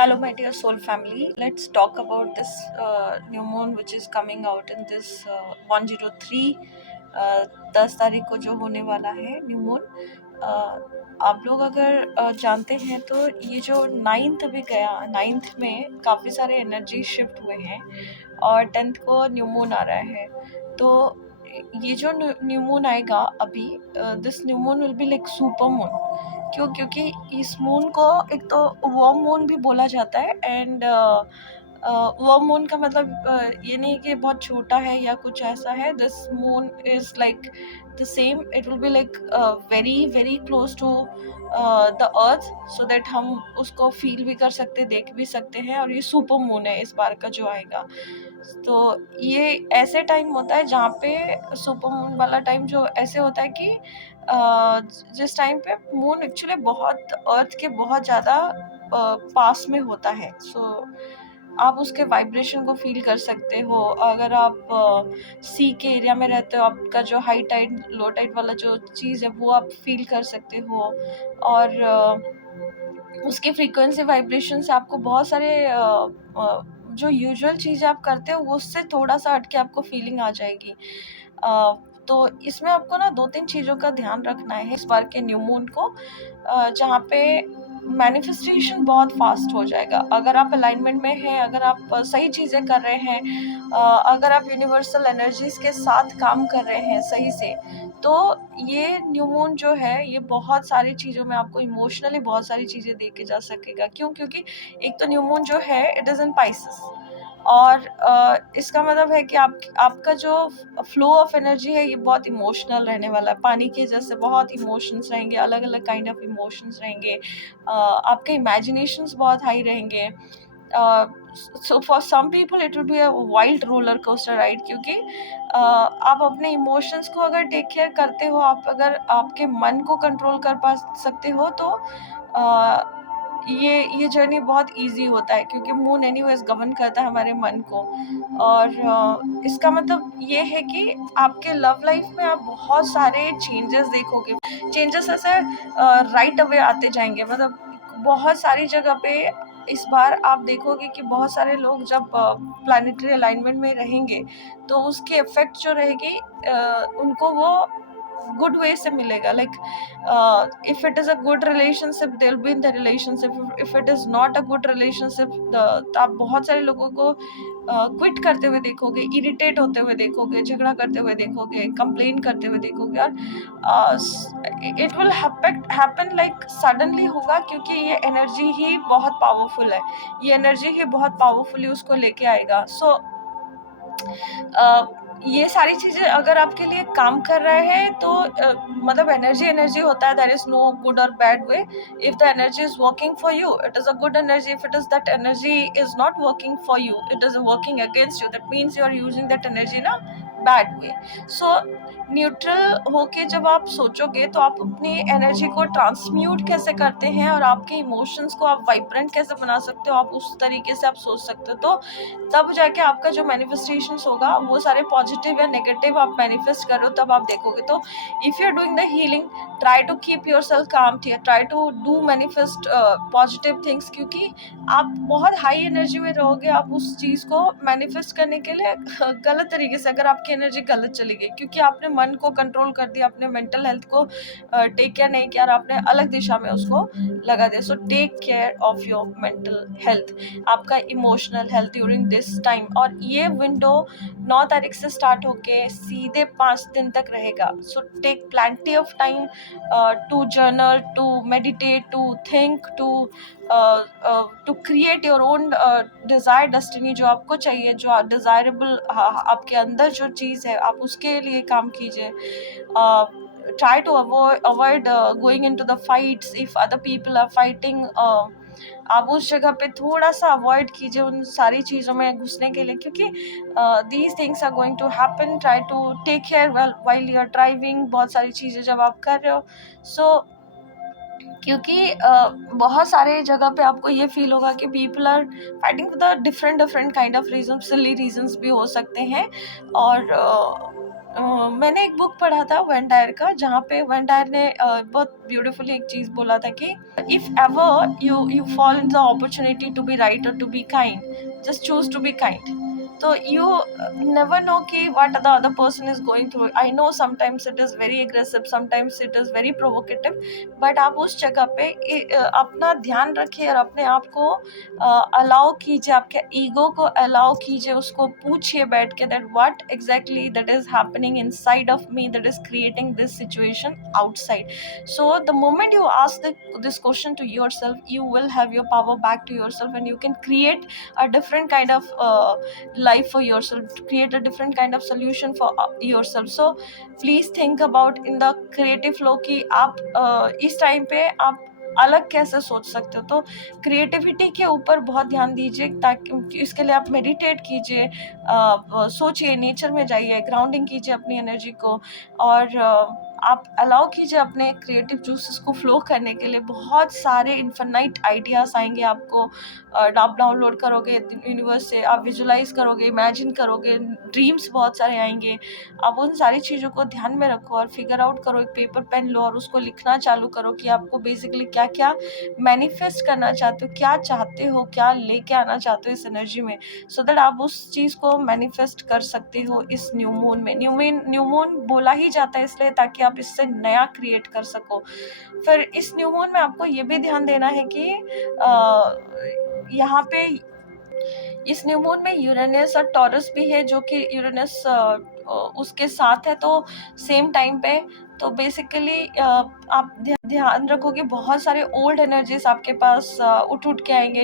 Hello, my dear soul family. Let's talk about this new moon which is coming out in this 103 uh, 10 तारीख को जो होने वाला है न्यू मून। आप लोग अगर जानते हैं तो ये जो नाइन्थ भी गया, नाइन्थ में काफ़ी सारे एनर्जी शिफ्ट हुए हैं और 10th को न्यू मून आ रहा है। तो ये जो न्यू मून आएगा अभी, this new moon will be like super moon. क्यों? क्योंकि इस मून को एक तो वॉर्म मून भी बोला जाता है एंड वॉर्म मून का मतलब ये नहीं कि बहुत छोटा है या कुछ ऐसा है। This moon is like the same, it will be like very very close to the earth, so that हम उसको फील भी कर सकते, देख भी सकते हैं। और ये सुपर मून है इस बार का जो आएगा। तो ये ऐसे टाइम होता है जहाँ पे सुपर मून वाला टाइम जो ऐसे होता है कि जिस टाइम पे मून एक्चुअली बहुत अर्थ के बहुत ज़्यादा पास में होता है। सो आप उसके वाइब्रेशन को फील कर सकते हो। अगर आप सी के एरिया में रहते हो, आपका जो हाई टाइड लो टाइड वाला जो चीज़ है वो आप फील कर सकते हो। और उसकी फ्रीक्वेंसी वाइब्रेशन से आपको बहुत सारे जो यूजुअल चीज़ें आप करते हो उससे थोड़ा सा हट के आपको फीलिंग आ जाएगी। तो इसमें आपको ना 2-3 चीज़ों का ध्यान रखना है इस बार के न्यू मून को, जहाँ पे मैनिफेस्टेशन बहुत फास्ट हो जाएगा। अगर आप अलाइनमेंट में हैं, अगर आप सही चीज़ें कर रहे हैं, अगर आप यूनिवर्सल एनर्जीज के साथ काम कर रहे हैं सही से, तो ये न्यू मून जो है ये बहुत सारी चीज़ों में आपको इमोशनली बहुत सारी चीज़ें दे के जा सकेगा। क्यों? क्योंकि एक तो न्यू मून जो है इट इज़ इन पाइसेस, और इसका मतलब है कि आपका जो फ्लो ऑफ एनर्जी है ये बहुत इमोशनल रहने वाला है। पानी के जैसे बहुत इमोशंस रहेंगे, अलग अलग काइंड ऑफ इमोशंस रहेंगे। आपके इमेजिनेशंस बहुत हाई रहेंगे। So for some people it will be a wild roller coaster ride, क्योंकि आप अपने इमोशंस को अगर टेक केयर करते हो, आप अगर आपके मन को कंट्रोल कर पा सकते हो, तो ये जर्नी बहुत इजी होता है, क्योंकि मून एनीवेज गवर्न करता है हमारे मन को। और इसका मतलब ये है कि आपके लव लाइफ में आप बहुत सारे चेंजेस देखोगे। चेंजेस ऐसे राइट अवे आते जाएंगे, मतलब बहुत सारी जगह पे इस बार आप देखोगे कि बहुत सारे लोग जब प्लानिटरी अलाइनमेंट में रहेंगे तो उसकी इफेक्ट जो रहेगी उनको वो गुड वे से मिलेगा। Like if it is a good relationship they'll be in the relationship, if it is not a good relationship तो आप बहुत सारे लोगों को क्विट करते हुए देखोगे, इरिटेट होते हुए देखोगे, झगड़ा करते हुए देखोगे, कंप्लेन करते हुए देखोगे। और it will happen like suddenly होगा, क्योंकि ये एनर्जी ही बहुत पावरफुल है। ये एनर्जी ही बहुत पावरफुली उसको लेके आएगा। सो ये सारी चीज़ें अगर आपके लिए काम कर रहे हैं तो मतलब एनर्जी होता है। देयर इज नो गुड और bad way. If the energy is working for you it is a good energy, if it is that energy is not working for you it is working against you, that means you are using that energy in a bad way. So neutral होके जब आप सोचोगे तो आप अपनी energy को transmute कैसे करते हैं और आपके इमोशंस को आप वाइब्रेंट कैसे बना सकते हो, आप उस तरीके से आप सोच सकते हो। तो तब जाके आपका जो मैनिफेस्टेशंस होगा वो सारे पॉजिटिव या नेगेटिव आप मैनिफेस्ट करो, तब आप देखोगे। तो if you are doing the healing, try to keep yourself calm, try to do manifest positive things, क्योंकि आप बहुत हाई एनर्जी में रहोगे। आप उस चीज़ को मैनिफेस्ट करने के लिए गलत तरीके से, अगर आपकी एनर्जी गलत चली गई क्योंकि आपने मन को कंट्रोल कर दिया, अपने मेंटल हेल्थ को टेक केयर नहीं किया और आपने अलग दिशा में उसको लगा दिया। So take care of your mental health, आपका emotional health during this time. और ये विंडो 9 तारीख से स्टार्ट होके सीधे 5 दिन तक रहेगा। So take plenty of time to journal, to meditate, to think, to create your own desire destiny. जो आपको चाहिए, जो डिज़ायरेबल आपके अंदर जो चीज़ है, आप उसके लिए काम कीजिए। Try to avoid going into the fights if other people are fighting. आप उस जगह पे थोड़ा सा अवॉइड कीजिए उन सारी चीज़ों में घुसने के लिए, क्योंकि these things are going to happen. Try to take care while you are driving, बहुत सारी चीज़ें जब आप कर रहे हो। सो क्योंकि बहुत सारे जगह पे आपको ये फील होगा कि people are fighting with different kind of reason, silly reasons भी हो सकते हैं। और मैंने एक बुक पढ़ा था वेन डायर का, जहाँ पे वेन डायर ने बहुत ब्यूटीफुली एक चीज़ बोला था कि if ever you fall in the opportunity to be right और to be kind, just choose to be kind. तो यू नेवर नो कि what the other person is going through. I know sometimes it is very aggressive, sometimes it is very provocative, but आप उस जगह पे अपना ध्यान रखिए और अपने आप को अलाउ कीजिए, आपके ईगो को अलाउ कीजिए, उसको पूछिए बैठ के that what exactly that is happening inside of me that is creating this situation outside. So the moment you ask this question to yourself, you will have your power back to yourself, and you can create a different kind of life for yourself, to create a different kind of solution for yourself. So please think about in the creative flow कि आप इस time पे आप अलग कैसे सोच सकते हो. तो क्रिएटिविटी के ऊपर बहुत ध्यान दीजिए, ताकि इसके लिए आप मेडिटेट कीजिए, सोचिए, नेचर में जाइए, ग्राउंडिंग कीजिए अपनी एनर्जी को, और आप अलाउ कीजिए अपने क्रिएटिव जूसेस को फ्लो करने के लिए. बहुत सारे इन्फिनाइट आइडियाज़ आएंगे आपको. आप डाउनलोड करोगे यूनिवर्स से, आप विजुलाइज करोगे, इमेजिन करोगे, ड्रीम्स बहुत सारे आएंगे. आप उन सारी चीज़ों को ध्यान में रखो और फिगर आउट करो, एक पेपर पेन लो और उसको लिखना चालू करो कि आपको बेसिकली क्या क्या मैनिफेस्ट करना चाहते हो, क्या चाहते हो, क्या लेके आना चाहते हो इस एनर्जी में, सो दैट आप उस चीज़ को मैनिफेस्ट कर सकते हो इस न्यू मून में. न्यू मून बोला ही जाता है इसलिए ताकि आप इससे नया क्रिएट कर सको. फिर इस न्यू मून में आपको ये भी ध्यान देना है कि यहाँ पे इस न्यू मून में यूरेनस और टॉरस भी है, जो कि यूरेनस उसके साथ है, तो सेम टाइम पे. तो बेसिकली आप ध्यान रखोगे बहुत सारे ओल्ड एनर्जीज आपके पास उठ के आएंगे.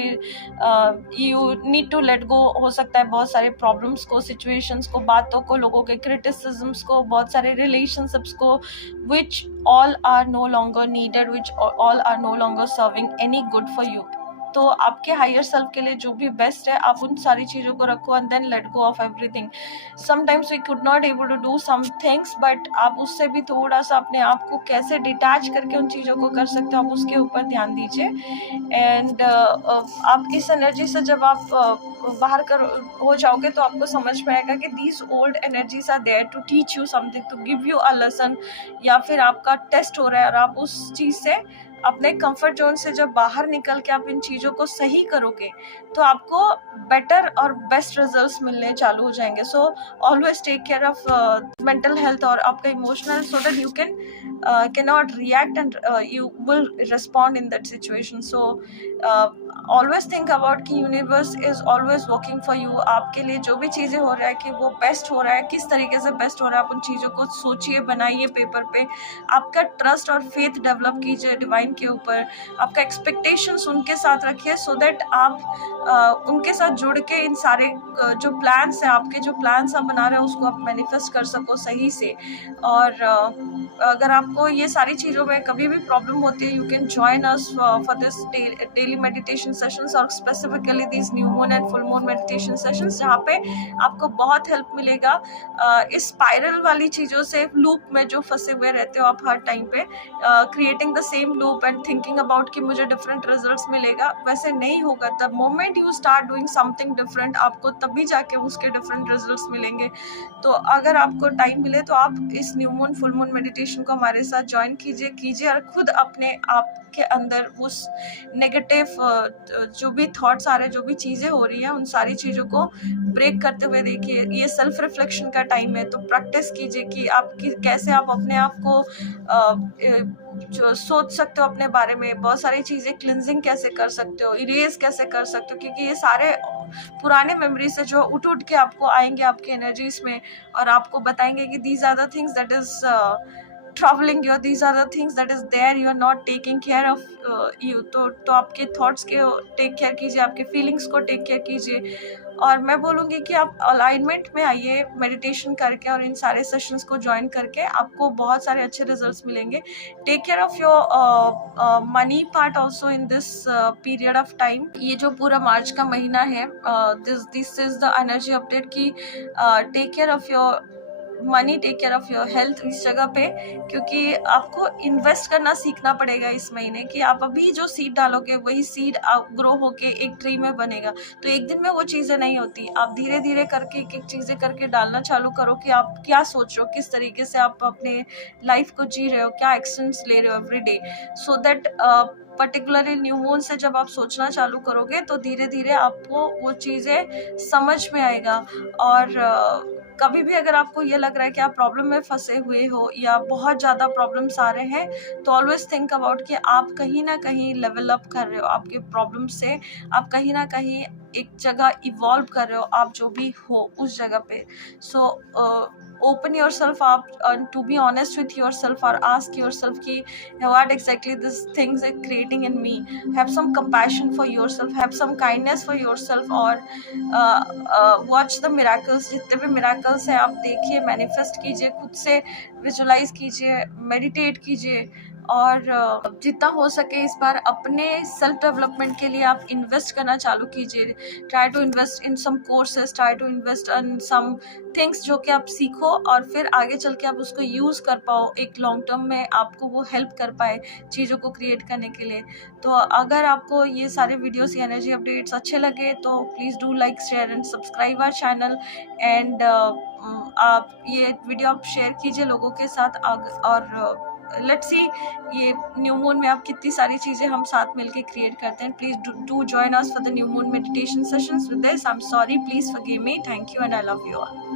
You need to let go, हो सकता है बहुत सारे प्रॉब्लम्स को, सिचुएशंस को, बातों को, लोगों के क्रिटिसिज्म्स को, बहुत सारे रिलेशनशिप्स को, which all are no longer needed, which all are no longer serving any good for you. तो आपके हायर सेल्फ के लिए जो भी बेस्ट है, आप उन सारी चीज़ों को रखो and then let go of everything. Sometimes we could not able to do some things, but आप उससे भी थोड़ा सा अपने आप को कैसे डिटैच करके उन चीज़ों को कर सकते हो, आप उसके ऊपर ध्यान दीजिए. एंड आप इस एनर्जी से जब आप बाहर कर हो जाओगे तो आपको समझ में आएगा कि these old energies are there to teach you something, to give you a lesson, या फिर आपका टेस्ट हो रहा है और आप उस चीज़ से, अपने कंफर्ट जोन से जब बाहर निकल के आप इन चीज़ों को सही करोगे तो आपको बेटर और बेस्ट रिजल्ट्स मिलने चालू हो जाएंगे. So always take care of mental health और आपका emotional, so that you can not react and you will respond in that situation. So always think about कि universe is always working for you. आपके लिए जो भी चीज़ें हो रहा है कि वो बेस्ट हो रहा है, किस तरीके से बेस्ट हो रहा है, आप उन चीज़ों को सोचिए, बनाइए पेपर पे. आपका ट्रस्ट और फेथ डेवलप कीजिए डिवाइन के ऊपर. आपका एक्सपेक्टेशंस उनके साथ रखिए, सो दैट आप उनके साथ जुड़ के इन सारे जो प्लान्स हैं, आपके जो प्लान्स आप बना रहे हो, उसको आप मैनिफेस्ट कर सको सही से. और अगर आपको ये सारी चीज़ों में कभी भी प्रॉब्लम होती है, you can join us for this daily meditation sessions, और specifically this new moon and full moon meditation sessions, जहाँ पे आपको बहुत हेल्प मिलेगा इस स्पाइरल वाली चीज़ों से, लूप में जो फंसे हुए रहते हो आप हर टाइम पे, creating the same loop and thinking about कि मुझे डिफरेंट रिजल्ट्स मिलेगा. वैसे नहीं होगा. The moment you start doing something different, आपको तभी जाके उसके डिफरेंट रिजल्ट्स मिलेंगे. तो अगर आपको टाइम मिले तो आप इस new moon full moon meditation को हमारे साथ ज्वाइन कीजिए और खुद अपने आप के अंदर उस नेगेटिव जो भी थॉट्स आ रहे हैं, जो भी चीज़ें हो रही हैं, उन सारी चीज़ों को ब्रेक करते हुए देखिए. ये सेल्फ रिफ्लेक्शन का टाइम है, तो प्रैक्टिस कीजिए कि आप कैसे आप अपने आप को जो सोच सकते हो अपने बारे में, बहुत सारी चीज़ें क्लिनजिंग कैसे कर सकते हो, इरेज कैसे कर सकते हो, क्योंकि ये सारे पुराने मेमोरी से जो उठ के आपको आएंगे आपके एनर्जीज में, और आपको बताएंगे कि these are the things that is travelling you, these are the things that is there, you are not taking care of you. तो आपके थॉट्स के टेक केयर कीजिए, आपके फीलिंग्स को टेक केयर कीजिए. और मैं बोलूँगी कि आप अलाइनमेंट में आइए मेडिटेशन करके, और इन सारे सेशंस को ज्वाइन करके आपको बहुत सारे अच्छे रिजल्ट्स मिलेंगे. Take care of your money part also in this period of time. ये जो पूरा मार्च का महीना है, this is the energy update की take care of your money, take care of your health इस जगह पे, क्योंकि आपको इन्वेस्ट करना सीखना पड़ेगा इस महीने कि आप अभी जो सीड डालोगे वही सीड ग्रो होके एक ट्री में बनेगा। तो एक दिन में वो चीज़ें नहीं होती, आप धीरे धीरे करके एक एक चीज़ें करके डालना चालू करो कि आप क्या सोच रहे हो, किस तरीके से आप अपने लाइफ को जी रहे हो, क्या एक्शंस ले रहे हो every day, so that particularly new moon से जब आप सोचना चालू करोगे तो धीरे धीरे आपको वो चीज़ें समझ में आएगा। और कभी भी अगर आपको ये लग रहा है कि आप प्रॉब्लम में फंसे हुए हो या बहुत ज़्यादा प्रॉब्लम्स आ रहे हैं, तो ऑलवेज थिंक अबाउट कि आप कहीं ना कहीं लेवल अप कर रहे हो आपके प्रॉब्लम से, आप कहीं ना कहीं एक जगह इवॉल्व कर रहे हो, आप जो भी हो उस जगह पे। So open yourself up to be honest with yourself और आस्क योर सेल्फ कि what exactly these things are creating in me. Have some compassion for yourself, have some kindness for yourself, और watch the miracles, जितने भी miracles हैं आप देखिए, manifest कीजिए, खुद से visualize कीजिए, meditate कीजिए, और जितना हो सके इस बार अपने सेल्फ डेवलपमेंट के लिए आप इन्वेस्ट करना चालू कीजिए। Try to invest in some courses, try to invest in some things जो कि आप सीखो और फिर आगे चल के आप उसको यूज़ कर पाओ, एक लॉन्ग टर्म में आपको वो हेल्प कर पाए चीज़ों को क्रिएट करने के लिए। तो अगर आपको ये सारे वीडियोस एनर्जी अपडेट्स अच्छे लगे तो please do like, share and subscribe our channel, एंड आप ये वीडियो आप शेयर कीजिए लोगों के साथ। और लेट्स सी ये न्यू मून में आप कितनी सारी चीज़ें हम साथ मिलके क्रिएट करते हैं। Please do join us for the new moon meditation sessions with this. I am sorry, please forgive me, thank you and I love you all.